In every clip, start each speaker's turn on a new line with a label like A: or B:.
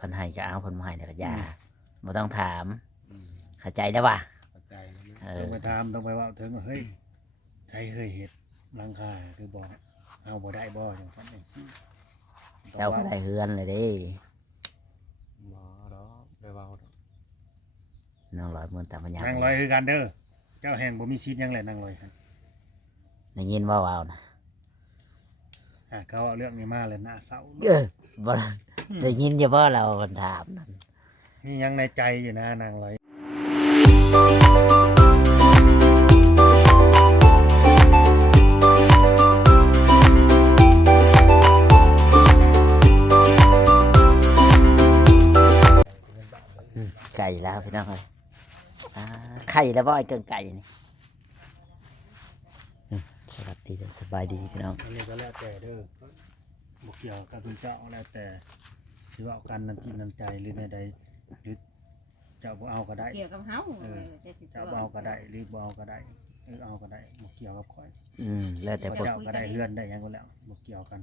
A: พิ่นให้ก็เอาเพิ่นบ่ให้แล้วก็อย่าบ่ต้องถาม
B: อืม
A: เข้าใจได้ป่ะ
B: เข้าใจแล้วนะ
C: ต้องไปถามต้องไปเว่าถึงว่าเฮ้ยใช้เคยเห็ดหลังคาคือบอกเอาบ่ได้บ่จังซั่นจังซี่
A: เจ้าก็ได้เฮือนเลยเด้
B: หมอดอกได้เว้าดอก
A: น้องร้อยหมื่นตามปัญญาน
C: างลอยคือกันเด้อเจ้าแห่งบ่มีชีวิตหยังแหละนางลอยครับ
A: ได้ยินว่าว้าวนะ
C: เขาเอาเรื่องนี้มาเลยน่าเศร้า
A: บ่ได้ยินอยู่บ่เราคนถามนั่น
C: มีหยังในใจอยู่นะนางลอย
A: ไก่แล้วพี่น้องเลยไข่แล้วบ่ไอ้เกินไก่นี่สวัสดีสบายดีพี่น้อง
C: อันนี้ก็แล้วแต่เด้อบ่เกี่ยวกับคุณเจ้าแล้วแต่สิว่าเอากันน้ำจิตน้ำใจหรือในใดหรือเจ้าบ่เอาก็ได้
D: เกี่ยวกับเฮา
C: เจ้าบ่เอาก็ได้หรือบ่เอาก็ได้เอาก็ได้บ่เกี่ยวกับข่อย
A: แล้วแต่พวก
C: เจ้าก็ได้เฮือนได้หยังก็แล้วบ่เกี่ยวกัน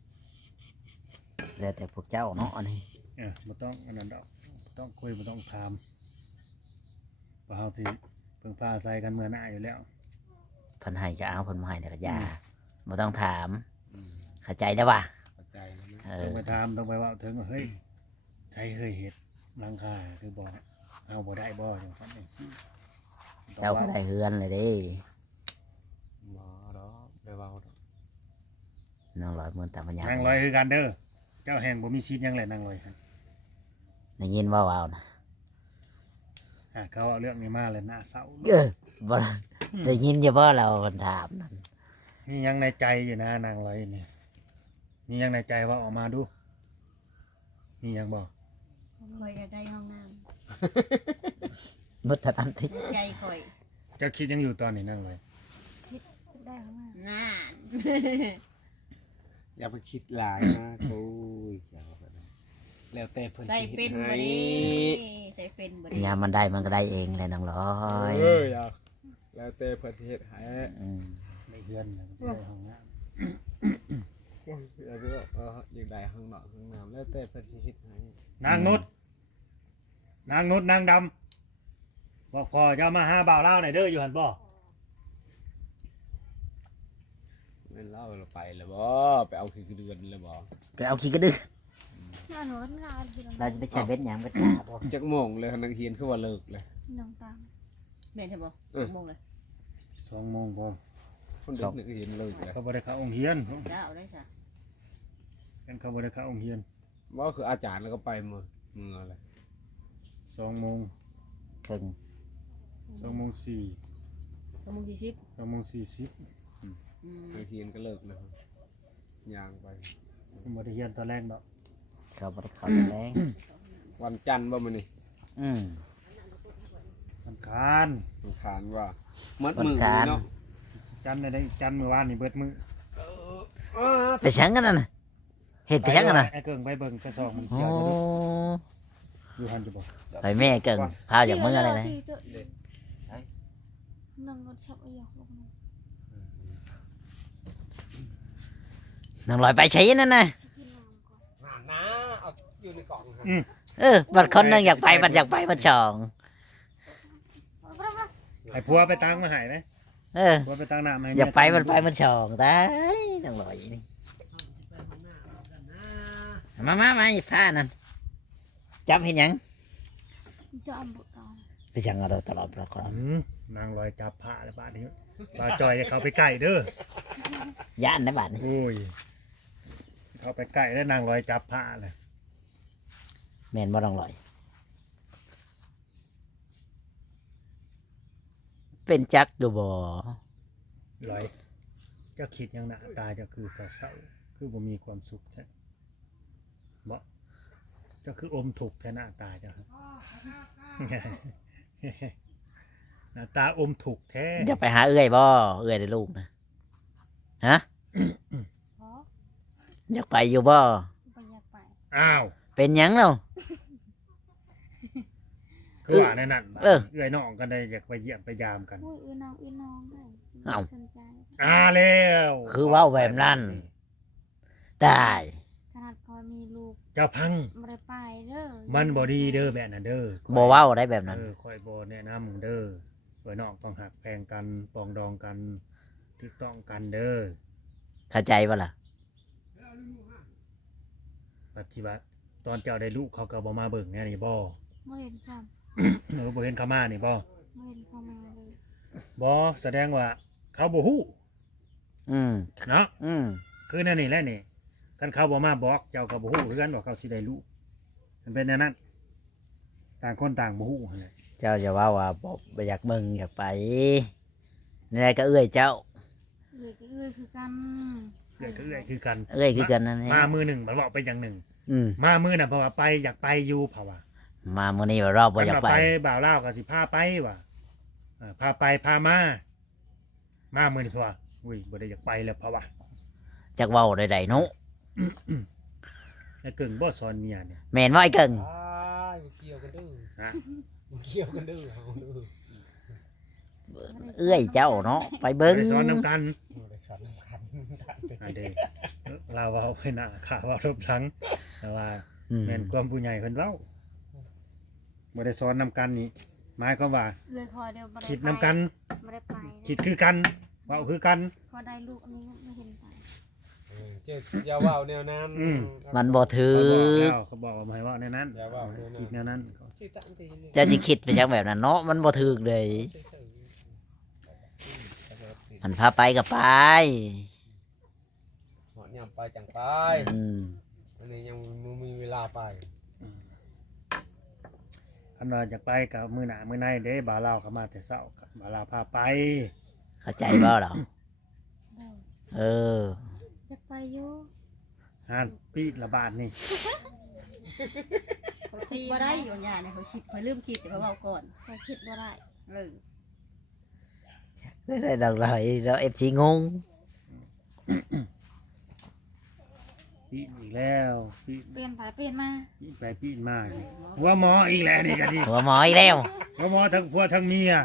A: แล้วแต่พวกเจ้าเนาะอันนี้
C: บ่ต้องอันนั้นดอกบ่ต้องคุยบ่ต้องถามเพราะเฮาสิเพิ่งพาอาศัยกันเมื่อหน้าอยู่แล้ว
A: เพิ่นให้ก็เอาเพิ่นบ่ให้แล้วก็อย่าบ่ต้องถาม
B: อืม
A: เข้าใจได้ป่ะ
B: เข้าใจแล้วนะ
C: ต้องไปถามต้องไปเว่าถึงว่าเฮ้ยใช้เคยเห็ดหลังคาคือบอกเอาบ่ได้บ่จังซั่นจังซี่
A: เจ้าก็ได้เฮือนเลยเด้
B: หมอดอกได้เว้าดอก
A: น้องร้อยหมื่นตามปัญญาน
C: างลอยคือกันเด้อเจ้าแห่งบ่มีชีวิตหยังแหละนางลอยครับ
A: ได้ยินว่าว้าวนะ
C: เขาเอาเรื่องนี้มาเลยน่าเศร้า
A: บ่ได้ยินอยู่บ่เราคนถามนั่น
C: มีหยังในใจอยู่นะนางลอยนี่มีหยังในใจว่าออกมาดูมีหยังบ่
D: ข่อยอยากได้ห้องน้
A: มุดทันที
D: ำใจข่อย
C: เจ้าคิดยังอยู่ตอนนี้นางลอย
D: ได้ห้องน้ำน่าน
B: อย่าไปคิดหลายนะโอ้ยอย่าไปนะแล้วแต่เพิ่น
D: ใส่
B: สิ
D: เป็
B: เฮ็
D: น
B: ด
D: บ่
B: ให้
D: ดีใส่เป็นบ่ดี
A: ยามมันได้มันก็ได้เองเลยน้องร้อย
B: อย่าแล้วแต่เพิ่นสิเฮ็ดให้
A: ม
C: ในเฮือนน่ะได้ห้องน้
B: โอ้ยอย่าไปว่าอยากได้ข้างนอกข้างน้ำแล้วแต่เพิ่นสิเฮ็ดให้
C: ำนางนุชนางนุชนางดำบอกพ่อจะมาหาบ่าวเล่าวหน่อยเด้ออยู่หั่นบ่
B: แม่นเล่าเราไปแล้วบ่ไปเอาคือเดือนแล้วบ่
A: ก็เอาขี้กระดึก
E: งานหนูทำงานที่โรง
A: เราจะไปใช้เบ็ดหยังเบ็ดหาบ่
B: จักโมงเลยนักเรียนคือว่าเลิกเลย
E: น้องตัง
D: แม่นใช่บ่มงเลย
C: 2 โมงพอ
B: คนเด็กนักเรียนเลิกเลย
C: เขาบ่ได้เข้าโรงเรียน
D: จ้าเอาได้ซะ
C: กันเขาบ่ได้เข้าโรงเรียน
B: ว่าคืออาจารย์แล้วก็ไปมืออะไร
C: 2 โมง
A: ครึ่ง
C: 2 โมง 4
D: ชั่วโมง40
C: 2 โมง 40
B: นักเรียนก็เลิกเลยยางไป
C: บ่ได้เรียนตอนแรกดอก
A: เขาบ่ได้เข้าแรง
B: วันจันทร์บ่มื้อนี้
A: อืม
C: มันคาน
B: มันขานว่ามัด
A: วัน
B: มือ
A: จันทร์
B: เนาะ
C: จันทร์ได้จันทร์เมื่อวานนี่เบิดมือ
A: ไปชังกันน่ะเห็ดไปชังกันน่ะ
C: ไอ้เกิงไปเบิ่งกระสอบมัน
A: โอ้
C: เสียอยู่หั่นอยู่บ่
A: ไปแม่เกิงพาจากเมืองอะไรนะ
E: น้องก็ชอบเอาอย่างลงมา
A: น้องลอยไปใช้นั่นน่ะ
E: กินน้ำก่อน
B: นะเอาอยู่ในกล่อง
A: บัดคนหนึงอยากไปบัดอยากไปบัดสอง
C: ให้ผัวไปตังมาให้นะ ผัวไปตังน้ำให้
A: อยากไปบัดไปบัดสองตายน้องลอยนี่มาอีผ้านั่นจับเห็นยัง
E: จะเอาบุตรก่อน
A: ไปชังเอาตลอดประกอบ
C: นางลอยจับผ้าแล้วบาดนี้ปลาจอยจะเข้าไปใกล้เด้อย่
A: านนะบัดนี้
C: โอ้ยเข้าไปใกล้แล้วนางลอยจับผ้าเลย
A: แม่นบ่น้องลอย เป็นจักดูบ่
C: ลอยเจ้าคิดยังหน้าตาเจ้าคือเศร้าๆคือบ่มีความสุขแท้บ่เจ้าคืออมทุกข์แท้หน้าตาเจ้าครับ หน้าตาอมทุกข์แท้
A: อยากไปหาเอื้อยบ่เอื้อยได้ลูกนะฮะ
E: เพราะ
A: อยากไปอยู่บ่
E: ไปอยากไป
C: อ้าว
A: เป็นหยังเรา
C: คือว่าในนั้น
A: เออ
C: เอื้อยน้องกันได้อยากไปเยี่ยมไปยามกัน
E: อุ้ยอื้อน้องเลย
A: เอ้า
E: สนใจ
C: แล้ว
A: คือเว้าแบบนั้น ได้
E: ขนาดคอยมีลูก
C: เจ้าพัง
E: ไม่ได้ไปเด้อ
C: มันบ่ดีเด้อแบบนั้นเด้อ
A: บ่เว้าได้แบบนั้น
C: ค่อยบ่แนะนำเด้อไว้นอกต้องหักแพงกันปรองดองกันถูกต้องกันเด้อ
A: เข้าใจบ่ล่ะ
C: ปฏิบัติตอนเจ้าได้ลูกเขาก็บ่มาเบิ่งแน่นี่บ่
E: ไม่เห็นซ้
C: บ่เห็นเขามานี่บ่
E: ำไม่เห็นเข้ามาเลย
C: บ่แสดงว่าเขาบ่ฮู้
A: อืม
C: เนาะ
A: อืม
C: คือนั่นนี่แหละนี่คันเขาบ่มาบอกเจ้าก็บ่ฮู้คือกันว่าเขาสิได้ลูกมันเป็นแนวนั้นต่างคนต่างบ่ฮู้หั่นแหละ
A: เจ้าจะว่าบ่อยากเบิ่งอยากไปนี่แหละก็เอื้อยเจ้า
E: เลยก็คือกัน
C: เอื้อยก็เอื้อยคือกัน
A: เอื้อยคือกันนั่นแหละ
C: มามือหนึ่งมันบอกไปอย่างหนึ่ง
A: อืม
C: มามือน่ะเพราะว่าไปอยากไปอยู่เพราะว่า
A: มามื้อนี้ว่ารอบบ่อยาก
C: คัน
A: ไป
C: ว่าไปบ่าวเล่าวก็สิพาไปว่ะพาไปพามามามือนี่เพราะว่าอุ้ยบ่ได้อยากไปแล้วเพราะว่า
A: จักเว้าใดๆเนาะ
C: ไอ้เกิ่งบ่สอนเมียเนี่ย
A: แม่นว่าไอ้เกิง
B: เกี่ยวกันดื้อ
C: ฮะ
B: เกี่ยวกันดื้อเอาดื้อ
A: เอื้อยเจ้าเนาะไป
C: บ่
A: เบิ่ง
C: ได้สอนนำกัน
B: บ่ได้สอนกัน
C: อันเด้เราเว้าไปหน้าข่าวเว้ารบหลังแต่ว่า
A: อืม
C: แม่นความผู้ใหญ่เพิ่นเว้าบ่ได้สอนนำกันนี่หมายความว่า
E: เลยคอยเดียวไม่ได้
C: คิดนำกัน
E: ไม่ได้ไป
C: คิดคือกันเว้าคือกัน
E: พอได้ลูกอันนี้ไม่เห็นใจ
B: เจ้าอย่าเว้าแนวนั้น
A: มันบ่ถือ
C: เขาบอกว่าไม่ให้เว่าในนั้น
B: อย่าเว้าแนวนั้น
C: คิดแนวนั้น
B: ชื่อตั้งทีนี่
A: เจ้าสิคิดไปจังแบบนั้นเนาะมันบ่ถูกเลย มันพาไปก็ไป
B: หอดยามไปจังไป
A: อืม
B: อันนี้ยังมีเวลาไป
C: คันว่าอยากไปกับมือหนามือในเด้บ่าวเล่าวเข้ามาแต่เช้ากับบ่าวเล่าวพาไป
A: เข้าใจบ่ล่ะ
E: ได้
A: เออ
E: จะไปอยู่
C: หานปีละบาทนี่
D: คิดบ่ได้อยู่เนี่ยเนี่ยเขาคิดเขาลืมคิดแต่เขาเว้าก่อน
E: คอยคิดว่าได้
D: เออ
A: ได้ดอกเลยแล้ว FC งง
C: ปีอีกแล้วปี
E: เปลี่ยนไปเปลี่ยนมา
C: ไปปีมาหัวหมออีกแล้วนี่ก็ดี
A: หัวหมออีกแล้ว
C: หัวหมอทั้งผัวทั้งเมีย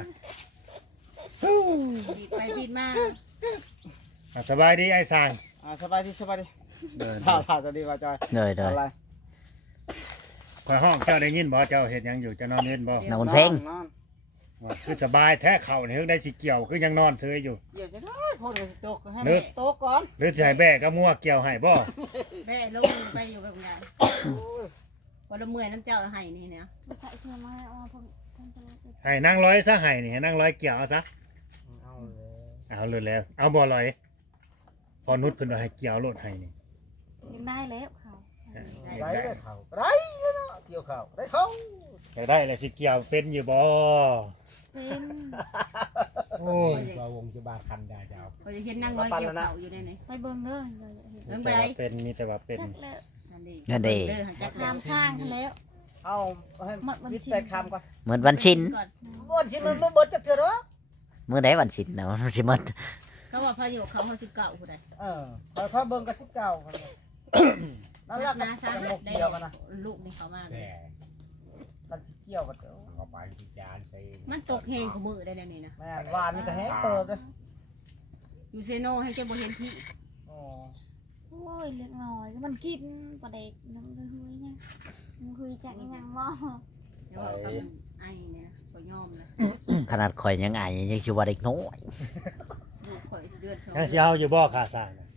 D: ผิดไปผิดมา
C: สบายดีไอ้สาง
B: สบายดีสบายดี
C: เดิน
B: ถ้าสวัสดีว่าจอย
A: เลยเลย
B: อะไร
C: คอยห้องเจ้าได้ยินบ่เจ้าเฮ็ดหยังอยู่จะนอนเล่นบ่
A: นอนเพลง
C: คือสบายแท้เข่านี่เฮิงได้สิเกี่ยวคือยังนอนเฉยอยู่
B: เดี๋ยวจะได้พอเดี๋ยวตกให้
C: เลิก
B: ตกก่อน
C: หรือสิให้แบกกับงัวเกี่ยวให้บ่
D: แม่ลงไปอยู่กับงานวันละเมื่อยน้ำเจ้าให้นี่เนี่ย
E: ไม่ใช่เชื่อมาให้เอาผมจะรู้สึก
C: ให้นางร้อยซะให้นี่ให้นางร้อยเกี่ยวเอาซะ
B: เอาเลย
C: เอาเลยแล้ว เอาบ่ลอย พอนุชเพิ่นว่าให้เกี่ยวรถให้นี่
E: ยังได้แล้วเขา
B: ได้ได้เขาได้เนาะเกี่ยวเขาได้เขา
C: อยากได้อะไรสิเกี่ยวเป็นอยู่บ่
E: เป็น
B: โอ้ยว่าวงจะบาคันได้เจ้า
D: เขาจะเห็นนั่งร้อยเกี่ยวเขาอยู่ในนี้
E: ไปเบิ่งเด้ออย่าเห็น
D: เบิ่ง
C: แต่
D: ไป
C: ว่าเป็นมีแต่ว่าเป็น
E: จักแล้ว
A: นั่นเด้
D: จัก
E: ตามทางเขาแล้ว
B: เอาให้
E: หมดวัน
B: วิท
E: ชิ้
B: ย์แต่คำก่อน
A: เหมือนวันชิน
D: ก่อน
B: วันชิ้นมันไม่เบิดจะเถื่อนหรอ
A: มื้อใดวันชินนะมันสิหมด
D: เขาบอกพายุเขาสิบเก่าผู้ใด
B: ค่อยเบิ่งกับ19คนนั่นแหละ
D: นะซะ
B: กัน
D: ได้
B: เกี่ยวกันนะ
D: ลูกนี่เขามาเลย
B: กันสิเกี่ยวกันเด้อเอาไปที่จานใส่
D: มันตกเฮงของมือได้แล้วนี่นะ
B: แม่วานนี่ก็แห้งเติบเลย
D: อยู่เซโนให้เจ้าบ่เห็นที่
B: อ๋อ
E: โอ้ยเล็กน้อยมันกินปลาเด็กน้ำเลยเนี่ยมันคุยจากยังบ่
D: เดี๋ยวเอากับไอ้เนี่ยก็ยอมเลย
A: ขนาดข่อยยังอายยังสิว่าเด็กน้อย
D: ลูกข่อยเดือด
C: ยังสิเอาอยู่บ่ค่าสร้างน่ะ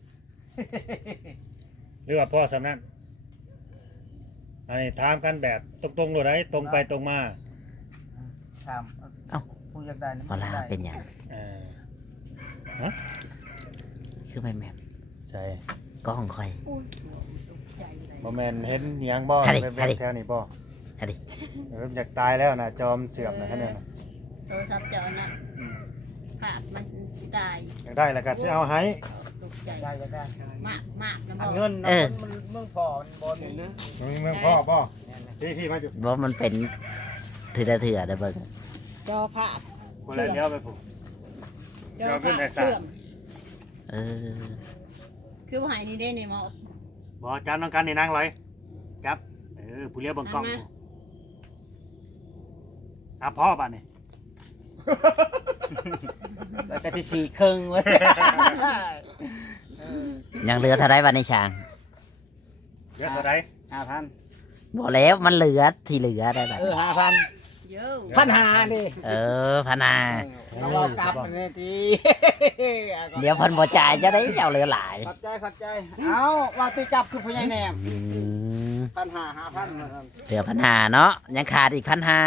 C: หรือว่าพ่อสำนั้นอันนี้ถามกันแบบตรงๆโดดได้ตรงไปตรงมา
B: ถามผู้อยากได้นี่
A: บ่ลาเป็นหยัง
C: เออ
A: คือไม่แม่น
C: ใช่
A: กล้องข่อย
D: ใจเลย
C: บ่แม่นเห็นหยังบ่
A: ฮะดิ
C: เป็น
A: ฮะดิ
C: แถวนี้บ่
A: ฮะดิ
C: อยากตายแล้วน่ะจอมเสื่อมน่ะแค่นั้นน่ะ
D: โทรศัพท์เจ้าน่ะภาพมันสิตาย
C: อยากได้แล้วก็สิเอาให้
D: ตกใจ
B: ได้ได้
D: มากมากนะ
B: อั
D: บ่
B: นเงินนะมันเมืองพอมันบนนะ
C: เมืองพ่อบ่พี่มาอยู่
A: ว่ามันเป็นเถื่อเถื่อได้เบิ่ง
D: จอภาพ
C: คนละเลี้ยวไปผม
D: จอภาพเสื่อม
A: เออ
D: คือว่าหายนี่ได้ในหมอ
C: บ่จับน้องกันนี่นั่งเลยจับผู้เลี้ยวเบิ่งกล้อง
D: นั่งมา
C: อ่ะพ่อบัดนี่
B: แล้วก็สิ4ครึ่งเว้ย
A: ยังเหลือเท่าไรวันในช้าง
C: เดี๋ยวเท่าไหร่
B: 5,000
A: บ่แล้วมันเหลือที่เหลือได้แบบ
B: 5,000
D: เยอะ
B: พันหาดิ
A: พนา
B: เอาเรากลับมาเนี่ยที
A: เดี๋ยวเพิ่นบ่จ่ายจะได้เจ้าเหลือหลาย
B: ขอบใจเอาว่าตีกลับคือพญายแหนม
A: อืม
B: พันหา5,000เหมือนกัน
A: เหลือ1,500เนาะยังขาดอีก1,500
B: จ้า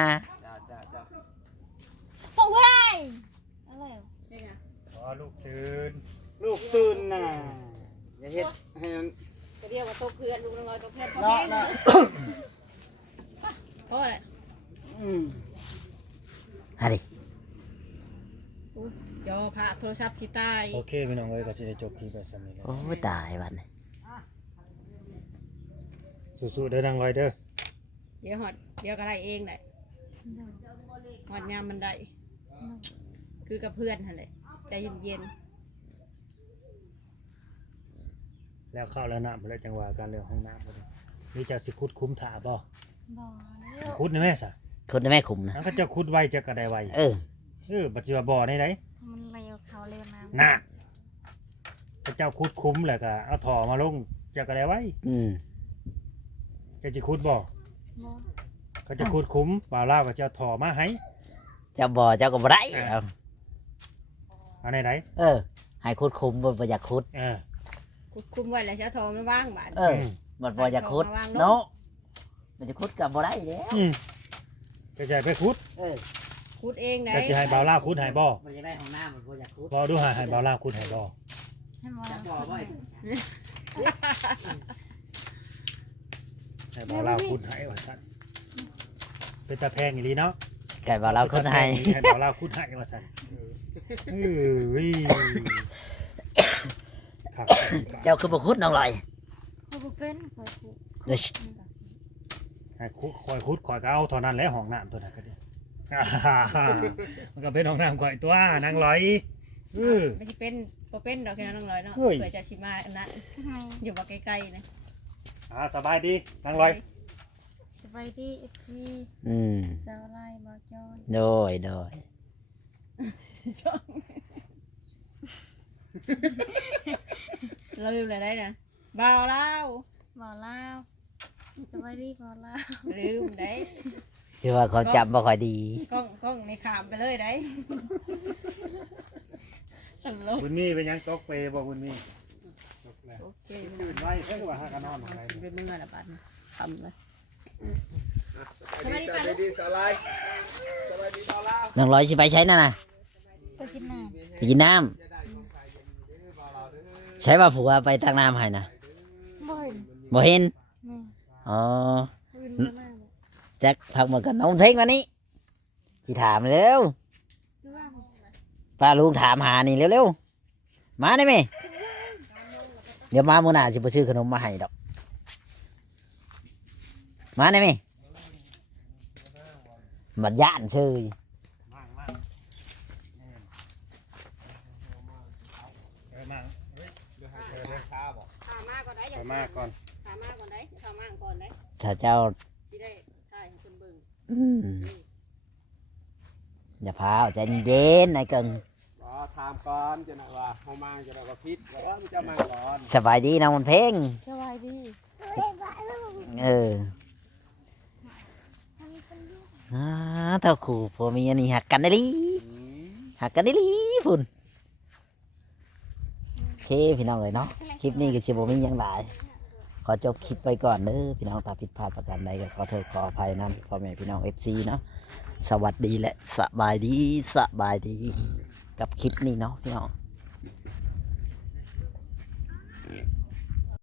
E: ปะเว้ยอะไร
D: นี่ไง
C: ขอลูกตื่น
B: ลูกตื่นน่ะอย่าเฮ็ดให้มัน
D: ก็เรียกว่าโตเพื่อนลูกน้อยโตเพื่อนพ่อ
B: เนาะ
D: แม่
B: เนาะ
D: พ่อแหละ
B: อืม
A: ฮะดิ
D: จอพระโทรศัพท์สิตาย
C: โอเคพี่น้องเอ้ยก็สิได้จบคลิปไปซั่นนี้แหละ
A: โอ้ยตายวันนี้
C: สู้ๆเด้อนางลอยเด้อ
D: เดี๋ยวหอดเดี๋ยวก็ได้เองได้หอดงามมันได้คือกับเพื่อนหั่นแหละใจเย็น
C: แล้วเข้าแล้วน้ำแล้วจังหวะการเรื่องห้องน้ำบ่ได้นี่เจะสิขุดคุ้มถาบ่
E: บ่แล้ว
C: ขุดนี่แม่ซะ
A: คุณแม่คุมนะ
C: อันก็จะขุดไว้จะก็ได้ไว้ บัดสิว่าบ่ได้ได
E: มันเร็วเขาเร็วน้ำ
C: น่ะพระเจ้าขุดคุ้มแล้วก็เอาถ่อมาลงจะก็ได้ไว้
A: อืม
C: จะสิขุดบ่
E: บ่
C: เขาจะขุดคุ้มบ่าวลาวก็จะเอาถ่อมาให้
A: เจ้าบ่เจ้าก็บ่ได้เอา
C: เอาไหน
A: ให้คุดคุมบ่อยากคุด
D: คุมไว้แล้วเช้าทองมันว่างบาด
A: มันบ่อยากคุด
D: ให้ของมาวางลง
A: เนาะมันจะคุดกับบ่ได้แล้ว
C: ก็จะไปขุด
D: คุดเองได้
C: จะสิให้บ่าวลาวขุดให้บ่
A: มันจะได้ของน้ำมันบ่อยากคุด
C: บ่ดูให้บ่าวลาวขุดให้บ่
E: ให้หมด
A: จักบ่บ่
C: ให้บ่าวลาวขุดให้ว่าซั่นเป็นตาแพงอีหลีเนาะ
A: ไก่บ่เราคุดให้
C: ให้บ่าวลาวขุดให้ว่าซั่นวิครับ
A: เจ้าคือบ่คุดน้องลอย
E: เขาบ่เป็นคอยผูก
A: เด้อ
C: ให้คอยขุดคอยก็เอาเท่านั้นแหละห้องน้ำตัวนั้นก็ได้ มันก็เป็นห้องน้ำข่อยตัวนางลอย
D: ไม่ใช่เป็นบ่เป็นดอกแค่นั้นน้องร้อยเนาะ
C: เฮ้ย
D: เผื่อจะสิมาอันนั้น
E: ให้
D: อยู่บ่ใกล้ๆนะ
C: สบายดีนางลอย
E: สบายดี FC
A: อืม
E: สาวไล่บ่จอน
A: โดย
D: ลืมเลยได้นะบ่าวเล่า
E: บ่ลาวสบายดีบ่ลาว
D: ลืมได้
A: คือว่าเขาจำบ่ค่อยดี
D: กล้องในขามไปเลยได้สำลก
C: คุณนี่เป็นยังตกเปย์บ่คุณนี่
D: โอเค
C: ตื่นไว้เพิ่งว่าหากนอนอะไร
D: เป็นเมื่อละบาททำเลย
B: สวัสดีสลายสวัสดีสลาว
A: น้องลอยสิไปใช้นั่นน่ะ
E: ไปกินน้
A: ไปกินน้ำใช้ว่าผัวไปตักน้ำให้นะ
E: ำบ่เห็น
A: บ่เห็น
E: แม่
A: อ๋อ
E: วินมาหน้าบ่
A: แจ็คพักมากันน้องเพ่งวันนี้สิถามเร็ว
E: คือว่า
A: ป้าลุงถามหานี่เร็วๆมาได้ไหมเดี๋ยวมามื้อหน้าสิไปซื้อขนมมาให้ดอกมาได้ไหมบัดย่านซื้อ
D: ถามมาก่อนได้อย่า
C: มาก่อน
D: ถามมาก่อนได้ถามมาก่อนได้
A: ถ้าเจ้า
D: ที่ได้ถ่ายให้คนเบิ่ง
A: อืมอย่าพาวใจเย็นๆนายเกิง
B: ถามก่อนจะหน่อยว่าเฮามาจะได้ว่าผิดบอกว่ามันจะมาก่อน
A: สบายดีน้องมันเพ่ง
E: สบายดี
A: เท่าขู่ผัวเมียนี่หักกันได้ลีหักกันได้ลีพุ่นโอเคพี่น้องเลยเนาะคลิปนี้ก็จะบ่มีหยังหลายขอจบคลิปไปก่อนเด้อพี่น้องถ้าผิดพลาดประการใดก็ขอโทษขออภัยนะพ่อแม่พี่น้อง FC เนาะสวัสดีและสบายดีกับคลิปนี้เนาะพี่น้อง